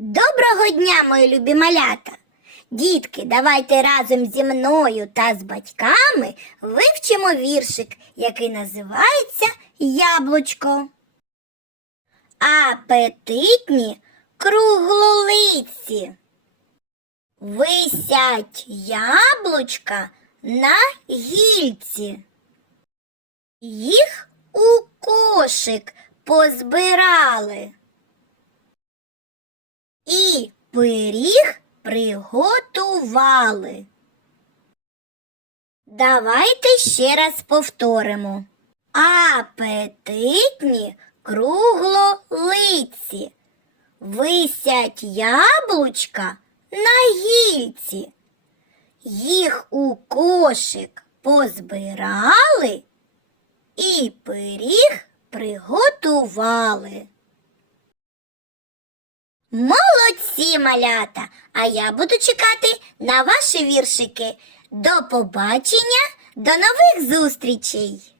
Доброго дня, мої любі малята! Дітки, давайте разом зі мною та з батьками вивчимо віршик, який називається Яблучко. Апетитні круглолиці. Висять яблучка на гільці. Їх у кошик позбирали. І пиріг приготували. Давайте ще раз повторимо. Апетитні круглолиці. Висять яблучка на гільці. Їх у кошик позбирали і пиріг приготували. Молодці, малята! А я буду чекати на ваші віршики. До побачення, до нових зустрічей!